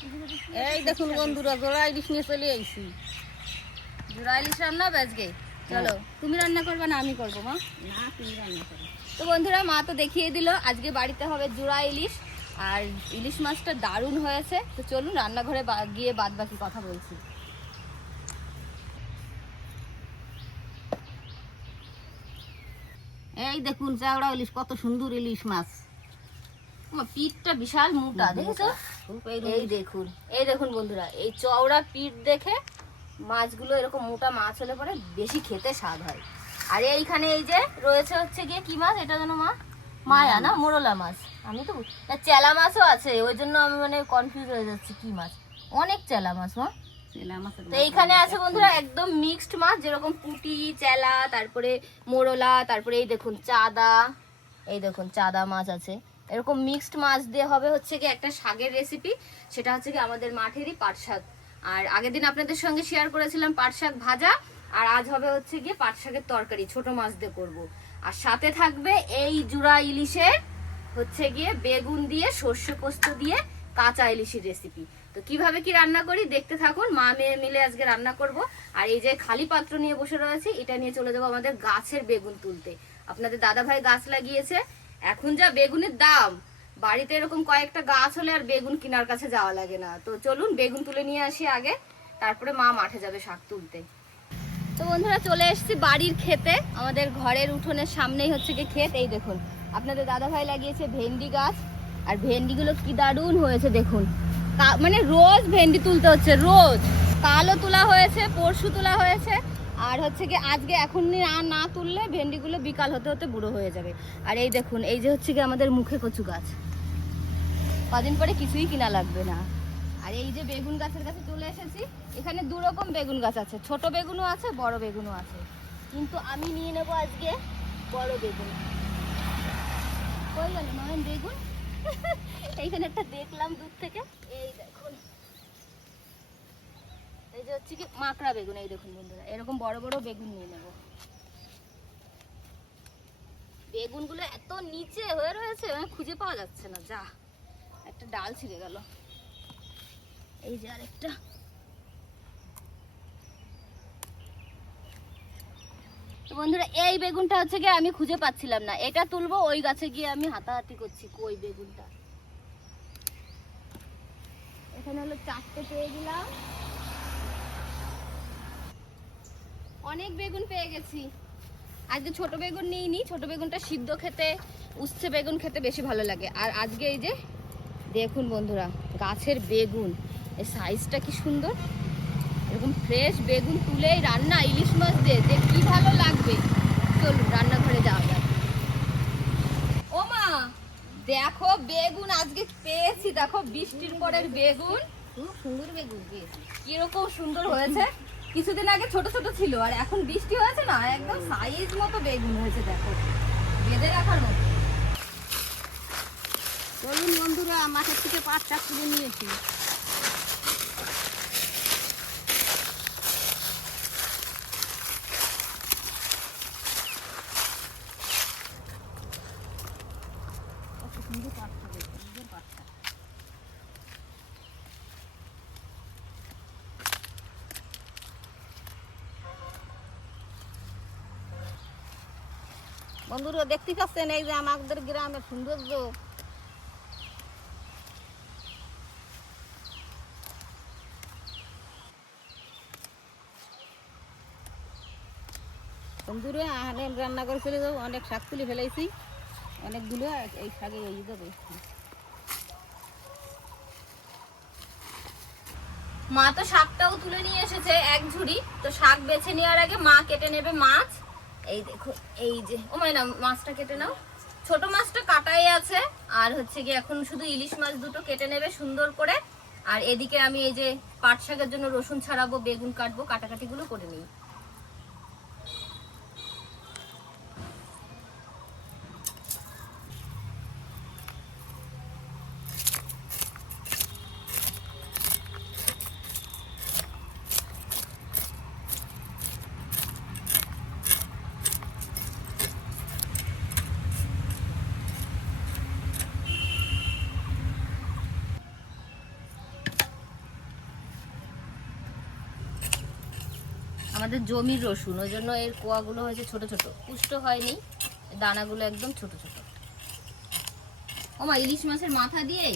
এই দেখুন বন্ধুরা, জোড়া ইলিশ নিয়ে চলে আইছি। জোড়া ইলিশ রান্না আজকে। চলো, তুমি রান্না করবে না আমি করবো? মা না, তুমি রান্না করো। তো বন্ধুরা, মা তো দেখিয়ে দিল আজকে বাড়িতে হবে জোড়া ইলিশ। আর ইলিশ মাছটা দারুণ হয়েছে। তো চলুন রান্নাঘরে গিয়ে বাদ বাকি কথা বলছি। এই দেখুন চাওড়া ইলিশ, কত সুন্দর ইলিশ মাছ। পিঠটা বিশাল মোটা, দেখেছো? এই দেখুন বন্ধুরা, এই চওড়া পিঠ দেখে মাছগুলো এরকম মোটা মাছ হলে পরে বেশি খেতে স্বাদ হয়। আর এইখানে এই যে রয়েছে হচ্ছে গিয়ে কি মাছ এটা যেন মা? মায়া না মোরলা মাছ। আমি তো চেলা মাছও আছে, ওই জন্য আমি মানে কনফিউজ হয়ে যাচ্ছি কি মাছ। অনেক চেলা মাছ মা। তো এইখানে আছে বন্ধুরা একদম মিক্সড মাছ, যেরকম পুঁটি, চেলা, তারপরে মোরলা, তারপরে এই দেখুন চাদা, এই দেখুন চাদা মাছ আছে। এরকম মিক্সড মাছ দিয়ে হবে হচ্ছে কি একটা শাকের রেসিপি। সেটা হচ্ছে কি আমাদের মাঠেরই পাট শাক। আর আগের দিন আপনাদের সঙ্গে শেয়ার করেছিলাম পাট শাক ভাজা, আর আজ হবে হচ্ছে গিয়ে পাট শাকের তরকারি, ছোট মাছ দিয়ে করব। আর সাথে থাকবে এই জুড়া ইলিশের হচ্ছে গিয়ে বেগুন দিয়ে সর্ষে পোস্ত দিয়ে কাঁচা ইলিশের রেসিপি। তো কিভাবে কি রান্না করি দেখতে থাকুন। মা মেয়ে মিলে আজকে রান্না করব। আর এই যে খালি পাত্র নিয়ে বসে রয়েছি, এটা নিয়ে চলে যাবো আমাদের গাছের বেগুন তুলতে। আপনাদের দাদা ভাই গাছ লাগিয়েছে। এখন যা বেগুনের দাম, বাড়িতে এরকম কয়েকটা গাছ হলে আর বেগুন কেনার কাছে যাওয়া লাগে না। তো চলুন বেগুন তুলে নিয়ে আসি আগে, তারপরে মা মাঠে যাবে শাক তুলতে। তো বন্ধুরা চলে এসেছি বাড়ির ক্ষেতে। আমাদের ঘরের উঠোনের সামনেই হচ্ছে কি ক্ষেত। এই দেখুন আপনাদের দাদা ভাই লাগিয়েছে ভেন্ডি গাছ। আর ভেন্ডিগুলো কি দারুণ হয়েছে দেখুন। মানে রোজ ভেন্ডি তুলতে হচ্ছে, রোজ। কালও তোলা হয়েছে, পরশু তোলা হয়েছে। আর হচ্ছে কি আজকে এখন না তুললে ভেন্ডিগুলো বিকাল হতে হতে বুড়ো হয়ে যাবে। আর এই দেখুন এই যে হচ্ছে কি আমাদের মুখে কচু গাছ, কদিন পরে কিছুই কিনা লাগবে না। আর এই যে বেগুন গাছের কাছে চলে এসেছি। এখানে দু রকম বেগুন গাছ আছে, ছোট বেগুনও আছে, বড় বেগুনও আছে। কিন্তু আমি নিয়ে নেবো আজকে বড় বেগুন। কই গেল নয়ন বেগুন? এইখানে একটা দেখলাম দূর থেকে, এই দেখুন। এই যে হচ্ছে কি মাকড়া বেগুন। এই দেখুন বন্ধুরা, এরকম বড় বড় বেগুন নিয়ে নেব। বেগুনগুলো এত নিচে হয়ে রয়েছে মানে খুঁজে পাওয়া যাচ্ছে না। যা, একটা ডাল ছিঁড়ে গেল। এই যে আরেকটা। তো বন্ধুরা এই বেগুনটা হচ্ছে গিয়ে আমি খুঁজে পাচ্ছিলাম না, এটা তুলবো। ওই গাছে গিয়ে আমি হাতাহাতি করছি কই বেগুনটা। এখানে হলো 4টে পেয়ে গেলাম। অনেক বেগুন পেয়ে গেছি। আজকে ছোট বেগুন নিইনি, ছোট বেগুনটা সিদ্ধ খেতে, উচ্ছে বেগুন খেতে বেশি ভালো লাগে। আর আজকে এই যে দেখুন বন্ধুরা গাছের বেগুন, এই সাইজটা কি সুন্দর। এরকম ফ্রেশ বেগুন তুলেই রান্না ইলিশ মাছ দিয়ে যে কি ভালো লাগবে। চলুন রান্নাঘরে যাওয়া যাক। ও মা দেখো বেগুন আজকে পেয়েছি, দেখো বৃষ্টির পরের বেগুন। খুব সুন্দর বেগুন পেয়েছি। কিরকম সুন্দর হয়েছে। কিছুদিন আগে ছোট ছোট ছিল, আর এখন বৃষ্টি হয়েছে না, একদম সাইজ মতো বেগুন হয়েছে। দেখো বেঁধে রাখার মতো। চলুন বন্ধুরা, মাঠের থেকে পাট শাক তুলে নিয়েছি। সুন্দর পাট শাক, সুন্দর পাট শাক। বন্ধুরা দেখতে পাচ্ছেন এই যে আমাদের গ্রামের সৌন্দর্য। বন্ধুরা রান্না করে চলে যাবো। অনেক শাক তুলে ফেলেছি, অনেকগুলো। এই শাকে হয়ে যাবে। মা তো শাকটাও তুলে নিয়ে এসেছে এক ঝুড়ি। তো শাক বেছে নেওয়ার আগে মা কেটে নেবে মাছ। এই দেখো এই যে, ও মাইনা মাছটা কেটে নাও। ছোট মাছটা কাটাই আছে। আর হচ্ছে কি এখন শুধু ইলিশ মাছ দুটো কেটে নেবে সুন্দর করে। আর এদিকে আমি এই যে পাট শাকের জন্য রসুন ছাড়াবো, বেগুন কাটবো, কাটাকাটিগুলো করে নিই। আমাদের জমির রসুন, ওই জন্য এর কোয়াগুলো হয়েছে ছোট ছোট, পুষ্ট হয়নি, দানাগুলো একদম ছোট ছোট। ওমা ইলিশ মাছের মাথা দিয়ে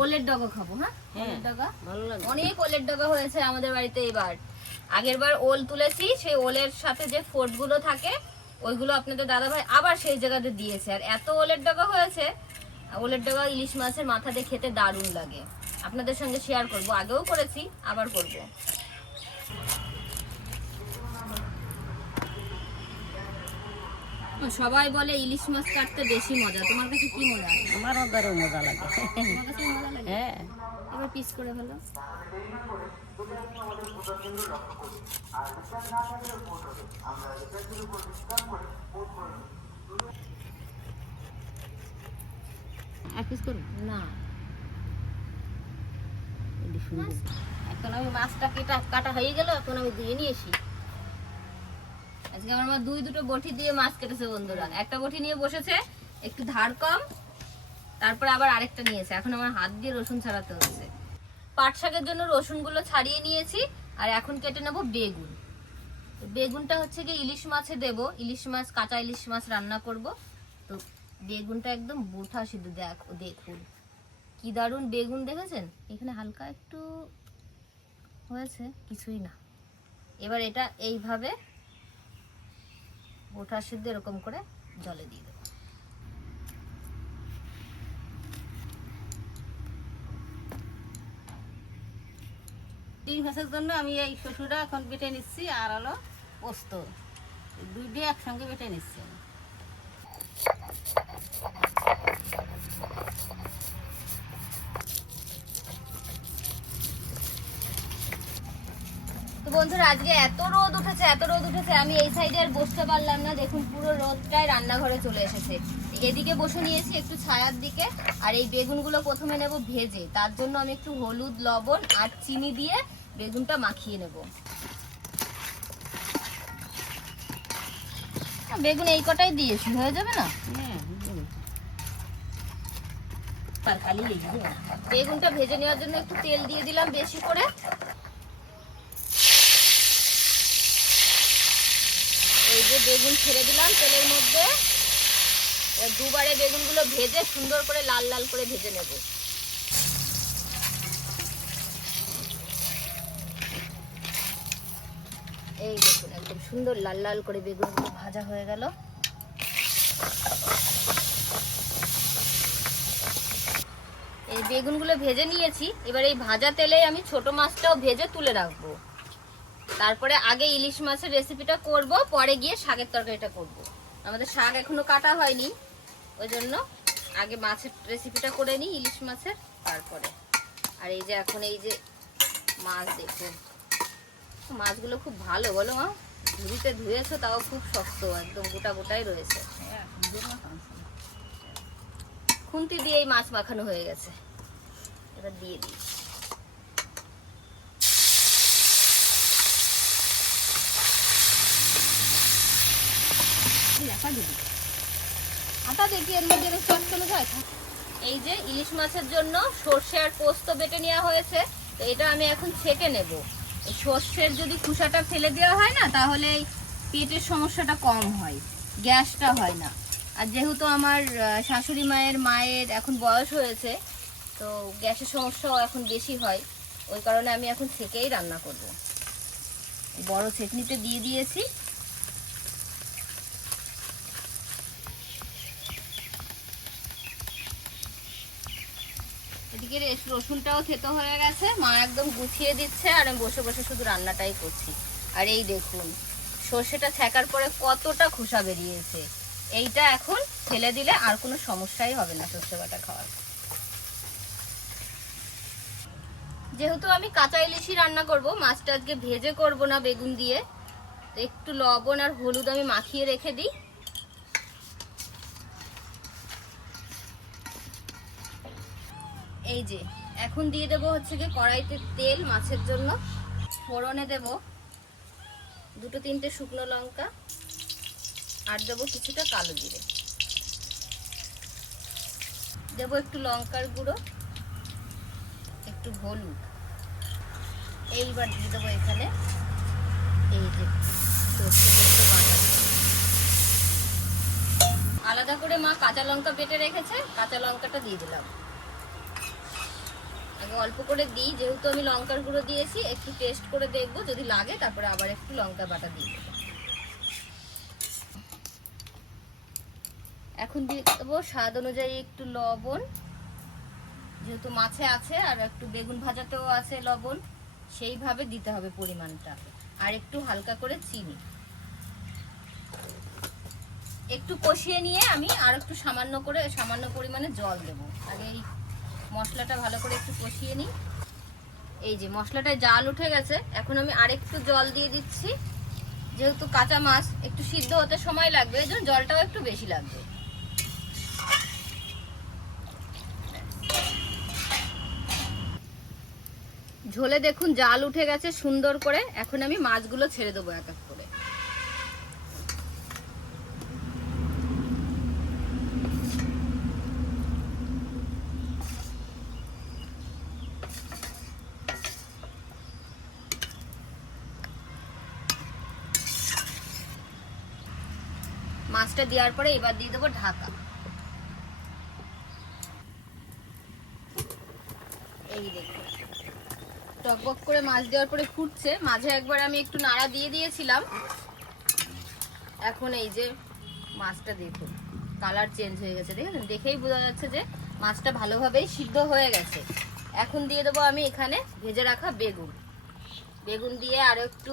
ওলের ডগা খাবো। হ্যাঁ, ওলের ডগা ভালো লাগে, অনেক ওলের ডগা হয়েছে আমাদের বাড়িতে এবার। আগের বার ওল তুলেছি, সেই ওলের সাথে যে ফোটগুলো থাকে ওইগুলো আপনাদের দাদা ভাই আবার সেই জায়গাতে দিয়েছে, আর এত ওলের ডগা হয়েছে। ওলের ডগা ইলিশ মাছের মাথা দিয়ে খেতে দারুণ লাগে, আপনাদের সঙ্গে শেয়ার করব, আগেও করেছি আবার করব। সবাই বলে ইলিশ মাছ কাটতে বেশি মজা, তোমার কাছে কি মজা? আমার ওদেরও মজা লাগে। তোমার কাছে মজা লাগে? হ্যাঁ, এবার পিস করে ফেলো। আর পিস করবো না, এখন আমি মাছটা কাটা হয়ে গেল, এখন আমি দিয়ে নিয়েছি। আজকে আমার মা দুটো বটি দিয়ে মাছ কেটেছে বন্ধুরা। একটা বটি নিয়ে বসেছে, একটু ধার কম, তারপরে আবার আরেকটা নিয়েছে। এখন আমার হাত দিয়ে রসুন ছাড়াতে হচ্ছে। পাট শাকের জন্য রসুনগুলো ছাড়িয়ে নিয়েছি, আর এখন কেটে নেব বেগুন। বেগুনটা হচ্ছে কি ইলিশ মাছে দেব, ইলিশ মাছ, কাঁচা ইলিশ মাছ রান্না করব। তো বেগুনটা একদম বুঠা সিদ্ধ, দেখুন কি দারুণ বেগুন, দেখেছেন? এখানে হালকা একটু হয়েছে, কিছুই না। এবার এটা এইভাবে গোটা সিদ্ধ এরকম করে জলে দিয়ে দেবো। তিন মাসের জন্য আমি এই শ্বশুরা এখন বেটে নিচ্ছি, আর হলো পোস্ত, দুইটা একসঙ্গে বেটে নিচ্ছি। তো বন্ধুরা আজকে এত রোদ উঠেছে, আমি এই সাইডে আর বসতে পারলাম না। দেখুন পুরো রোদটাই রান্নাঘরে চলে এসেছে। এদিকে বসে নিয়েছি একটু ছায়ার দিকে, আর এই বেগুনগুলো প্রথমে নেব ভেজে। তার জন্য আমি একটু হলুদ, লবণ আর চিনি দিয়ে বেগুনটা মাখিয়ে নেব। বেগুন এই কটাই দিয়েছি, হয়ে যাবে না? বেগুনটা ভেজে নেওয়ার জন্য একটু তেল দিয়ে দিলাম বেশি করে। এই যে বেগুন ছেড়ে দিলাম তেলের মধ্যে, দুবারে বেগুনগুলো ভেজে সুন্দর করে লাল লাল করে ভেজে নেব। এই দেখুন একদম সুন্দর লাল লাল করে বেগুনগুলো ভাজা হয়ে গেল। এই বেগুনগুলো ভেজে নিয়েছি, এবার এই ভাজা তেলে আমি ছোট মাছটাও ভেজে তুলে রাখবো। তারপরে আগে ইলিশ মাছের রেসিপিটা করব, পরে গিয়ে শাকের তরকারিটা করব। আমাদের শাক এখনো কাটা হয়নি, ওই জন্য আগে মাছের রেসিপিটা করে নিই, ইলিশ মাছের, তারপরে। আর এই যে এখন এই যে মাছ, দেখুন মাছগুলো খুব ভালো, বলো মা? ঝুড়িতে ধুয়েছো, তাও খুব শক্ত, একদম গোটা গোটাই রয়েছে। খুন্তি দিয়ে এই মাছ মাখানো হয়ে গেছে, এবার দিয়ে দিই। আটা দেখি এর মধ্যে চটকানো যায়। এই যে ইলিশ মাছের জন্য সর্ষে আর পোস্ত বেটে নেওয়া হয়েছে, তো এটা আমি এখন ছেঁকে নেব। এই সর্ষের যদি খোসাটা ফেলে দেওয়া হয় না, তাহলে পেটের সমস্যাটা কম হয়, গ্যাসটা হয় না। আর যেহেতু আমার শাশুড়ি মায়ের এখন বয়স হয়েছে, তো গ্যাসের সমস্যাও এখন বেশি হয়, ওই কারণে আমি এখন ছেঁকেই রান্না করব। বড় ছেঁকনিতে দিয়ে দিয়েছি। এদিকে রসুনটাও থেতো হয়ে গেছে, মা একদম গুছিয়ে দিচ্ছে, আর আমি বসে বসে শুধু রান্নাটাই করছি। আর এই দেখুন সর্ষেটা ছেঁকার পরে কতটা খোসা বেরিয়েছে। এইটা এখন ফেলে দিলে আর কোনো সমস্যাই হবে না সর্ষে বাটা খাওয়ার। যেহেতু আমি কাঁচা ইলিশই রান্না করব, মাছটা আজকে ভেজে করব না বেগুন দিয়ে, তো একটু লবণ আর হলুদ আমি মাখিয়ে রেখে দিই। এই যে এখন দিয়ে দেবো হচ্ছে কি কড়াইতে তেল মাছের জন্য। ফোড়নে দেব 2-3টে শুকনো লঙ্কা, আর দেবো কিছুটা কালো জিরে, দেবো একটু লঙ্কার গুঁড়ো, একটু হলুদ। এইবার দিয়ে দেবো এখানে এই যে সর্ষে পোস্ত বাটা, আলাদা করে মা কাঁচা লঙ্কা বেটে রেখেছে, কাঁচা লঙ্কাটা দিয়ে দিলাম। আগে অল্প করে দিই, যেহেতু আমি লঙ্কার গুঁড়ো দিয়েছি, একটু টেস্ট করে দেখবো, যদি লাগে তারপরে আবার একটু লঙ্কা বাটা দিয়ে দেবো। এখন দিয়ে দেবো স্বাদ অনুযায়ী একটু লবণ, যেহেতু মাছে আছে আর একটু বেগুন ভাজাতেও আছে লবণ, সেইভাবে দিতে হবে পরিমাণটা। আর একটু হালকা করে চিনি, একটু কষিয়ে নিয়ে আমি আর একটু সামান্য পরিমাণে জল দেব। আগে এই মশলাটা ভালো করে একটু কষিয়ে নিই। এই যে মশলাটায় জাল উঠে গেছে, এখন আমি আরেকটু জল দিয়ে দিচ্ছি। যেহেতু কাঁচা মাছ একটু সিদ্ধ হতে সময় লাগবে, এই জন্য জলটাও একটু বেশি লাগবে। ঝোলে দেখুন জাল উঠে গেছে সুন্দর করে। এখন আমি মাছগুলো ছেড়ে দেবো এক এক করে। মাছটা দেওয়ার পরে এবার দিয়ে দেবো ঢাকা। এই দেখুন টকবক করে মাছ দেওয়ার পরে ফুটছে, মাঝে একবার আমি একটু নাড়া দিয়ে দিয়েছিলাম। এখন এই যে মাছটা দেখুন কালার চেঞ্জ হয়ে গেছে, দেখেছেন? দেখেই বোঝা যাচ্ছে যে মাছটা ভালোভাবেই সিদ্ধ হয়ে গেছে। এখন দিয়ে দেবো আমি এখানে ভেজে রাখা বেগুন। বেগুন দিয়ে আরো একটু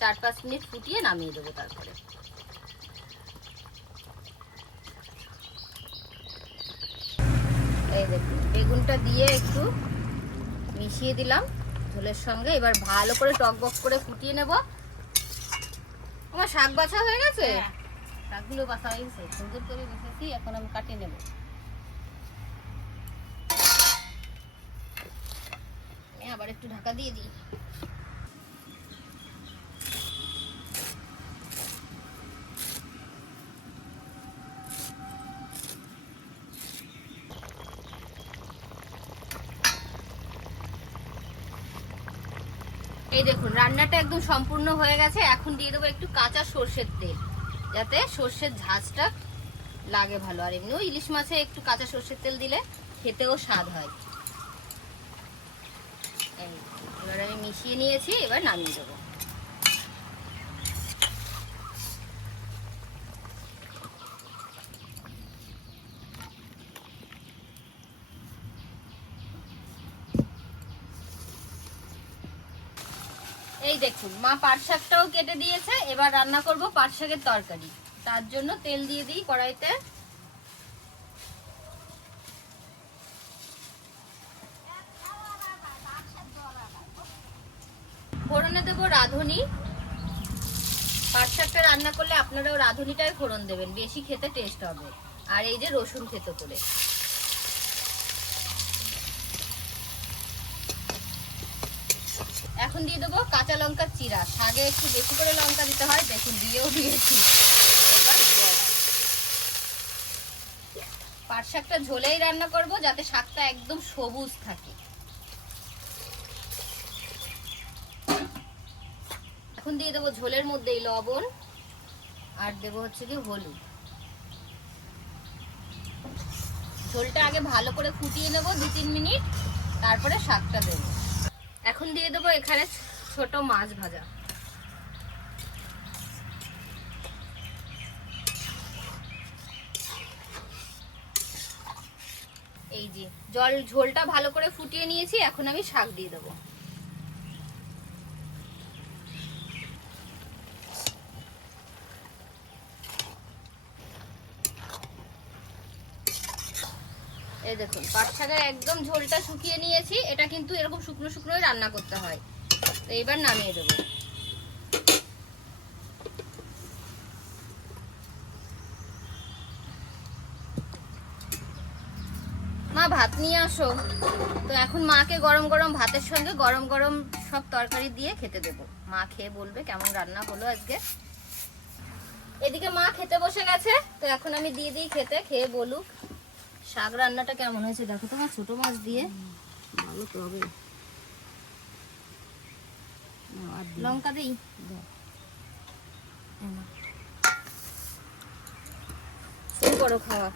4-5 মিনিট ফুটিয়ে নামিয়ে দেবো। তারপরে এই দেখুন বেগুনটা দিয়ে একটু মিশিয়ে দিলাম ঝোলের সঙ্গে। এবার ভালো করে টকবক করে ফুটিয়ে নেব। আমার শাক বাছা হয়ে গেছে, শাকগুলো বাছা হয়ে গেছে, সুন্দর করে বেছেছি। এখন আমি কাটিয়ে নেব। আবার একটু ঢাকা দিয়ে দিই। এই দেখুন রান্নাটা একদম সম্পূর্ণ হয়ে গেছে। এখন দিয়ে দেবো একটু কাঁচা সর্ষের তেল, যাতে সর্ষের ঝাঁজটা লাগে ভালো। আর এমনিও ইলিশ মাছে একটু কাঁচা সর্ষের তেল দিলে খেতেও স্বাদ হয়। এবার আমি মিশিয়ে নিয়েছি, এবার নামিয়ে দেবো। এই দেখুন মা পাট শাকটাও কেটে দিয়েছে। এবার রান্না করব পাট শাকের তরকারি। তার জন্য তেল দিয়ে দিই কড়াইতে। ফোড়নে দেবো রাঁধুনি। পাট শাকটা রান্না করলে আপনারাও রাঁধুনিটাই ফোড়ন দেবেন, বেশি খেতে টেস্ট হবে। আর এই যে রসুন থেতো করে। এখন দিয়ে দেবো কাঁচা লঙ্কা চিরা। শাকে একটু বেশি করে লঙ্কা দিতে হয়, দেখুন দিয়েও দিয়েছি। এবার পাট শাকটা ঝোলেই রান্না করব, যাতে শাকটা একদম সবুজ থাকে। এখন দিয়ে দেবো ঝোলের মধ্যেই লবণ, আর দেবো হচ্ছে কি হলুদ। ঝোলটা আগে ভালো করে ফুটিয়ে নেব 2-3 মিনিট, তারপরে শাকটা দেবো। এখন দিয়ে দেবো এখানে ছোট মাছ ভাজা। এই যে ঝোলটা ভালো করে ফুটিয়ে নিয়েছি। এখন আমি শাক দিয়ে দেবো। এই দেখুন পাট শাকের একদম ঝোলটা শুকিয়ে নিয়েছি। এটা কিন্তু এরকম শুকনো শুকনোই রান্না করতে হয়। তো এবার নামিয়ে দেবো। মা ভাত নিয়ে আসো। তো এখন মাকে গরম গরম ভাতের সঙ্গে গরম গরম সব তরকারি দিয়ে খেতে দেবো। মা খেয়ে বলবে কেমন রান্না হলো আজকে। এদিকে মা খেতে বসে গেছে, তো এখন আমি দিয়ে দিই খেতে, খেয়ে বলুক শাক রান্নাটা কেমন হয়েছে। দেখো তোমার ছোট মাছ দিয়ে ভালো তো হবে। লঙ্কা দিই। শুরু করো খাওয়া।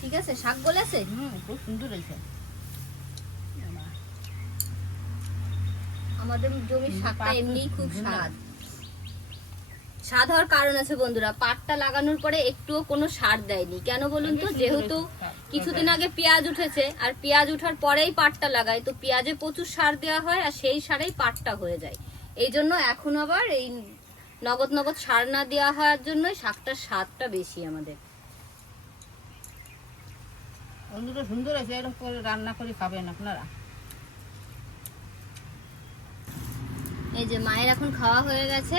ঠিক আছে, শাক বলেছে। খুব সুন্দর হয়েছে। আমাদের জমির শাকটা এমনি খুব স্বাদ। স্বাদ হওয়ার কারণ আছে বন্ধুরা, পাটটা লাগানোর পরে একটুও কোনো সার দেয়নি। কেন বলুন তো? যেহেতু কিছুদিন আগে পেঁয়াজ উঠেছে, আর পেঁয়াজ উঠার পরেই পাটটা লাগায়, তো পেঁয়াজে প্রচুর সার দেওয়া হয়, আর সেই সারেই পাটটা হয়ে যায়। এই জন্য এখন আবার এই নগদ নগদ সার না দেওয়া হওয়ার জন্যই শাকটার স্বাদটা বেশি আমাদের। বন্ধুরা সুন্দর হয়েছে, এরকম করে রান্না করে খাবেন আপনারা। এই যে মায়ের এখন খাওয়া হয়ে গেছে,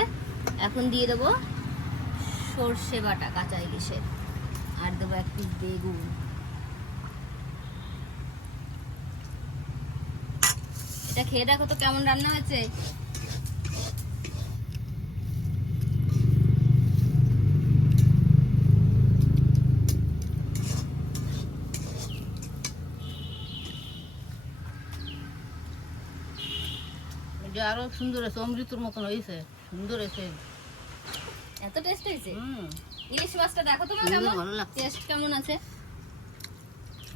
এখন দিয়ে দেবো সর্ষে বাটা কাঁচা ইলিশের, আর দেবো এক পিস বেগুন। এটা খেয়ে দেখো তো কেমন রান্না হয়েছে। এটা আরো সুন্দর হয়েছে, অমৃতর মতন হয়েছে, সুন্দর হয়েছে। এত টেস্ট হয়েছে। ইলিশ মাছটা দেখো তোমার কেমন ভালো লাগছে। টেস্ট কেমন আছে।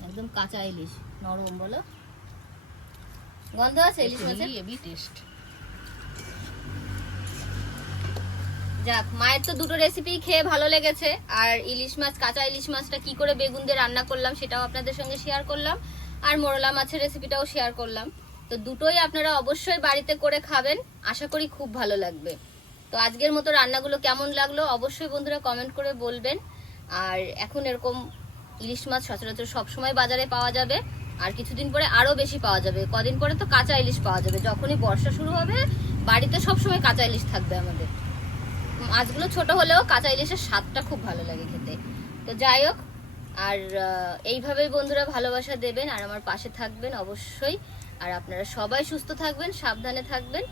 একদম কাঁচা ইলিশ, নরম, বলো গন্ধ আছে ইলিশ মাছের। Heavy taste. যাক, মায়ের তো দুটো রেসিপি খেয়ে ভালো লেগেছে। আর ইলিশ মাছ, কাঁচা ইলিশ মাছটা কি করে বেগুন দিয়ে রান্না করলাম সেটাও আপনাদের সঙ্গে শেয়ার করলাম, আর মোরলা মাছের রেসিপিটাও শেয়ার করলাম। তো দুটোই আপনারা অবশ্যই বাড়িতে করে খাবেন, আশা করি খুব ভালো লাগবে। তো আজকের মতো রান্নাগুলো কেমন লাগলো অবশ্যই বন্ধুরা কমেন্ট করে বলবেন। আর এখন এরকম ইলিশ মাছ সচরাচর সবসময় বাজারে পাওয়া যাবে, আর কিছুদিন পরে আরো বেশি পাওয়া যাবে। কদিন পরে তো কাঁচা ইলিশ পাওয়া যাবে। যখনই বর্ষা শুরু হবে বাড়িতে সবসময় কাঁচা ইলিশ থাকবে আমাদের। মাছগুলো ছোট হলেও কাঁচা ইলিশের স্বাদটা খুব ভালো লাগে খেতে। তো যাই হোক, আর এইভাবেই বন্ধুরা ভালোবাসা দেবেন আর আমার পাশে থাকবেন অবশ্যই। আর আপনারা সবাই সুস্থ থাকবেন, সাবধানে থাকবেন।